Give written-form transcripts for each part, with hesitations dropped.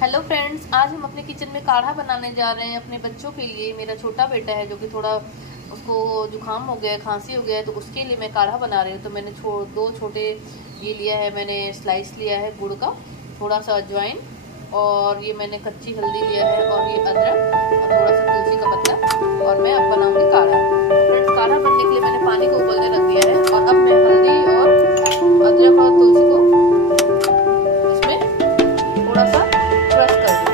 Hello friends, आज हम अपने किचन में काढ़ा बनाने जा रहे हैं अपने बच्चों के लिए। मेरा छोटा बेटा है जो कि थोड़ा उसको जुकाम हो गया है, खांसी हो गया है, तो उसके लिए मैं काढ़ा बना रही हूँ। तो मैंने दो छोटे ये लिया है, मैंने स्लाइस लिया है गुड़ का, थोड़ा सा अजवाइन, और ये मैंने कच्ची हल्दी लिया है, और ये अदरक और थोड़ा सा तुलसी का पत्ता, और मैं अब बनाऊँगी काढ़ा। फ्रेंड्स, काढ़ा बनने के लिए मैंने पानी को उबलने रख दिया है, और अब मैं हल्दी और अदरक और तुलसी को इसमें थोड़ा सा क्रश कर दूँ।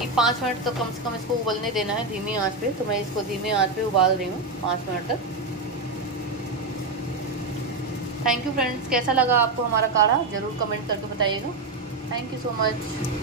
ये 5 मिनट तो कम से कम इसको उबलने देना है धीमी आंच पे। तो मैं इसको धीमी आंच पे उबाल रही हूँ 5 मिनट तक। थैंक यू फ्रेंड्स, कैसा लगा आपको हमारा काढ़ा जरूर कमेंट करके बताइएगा। Thank you so much.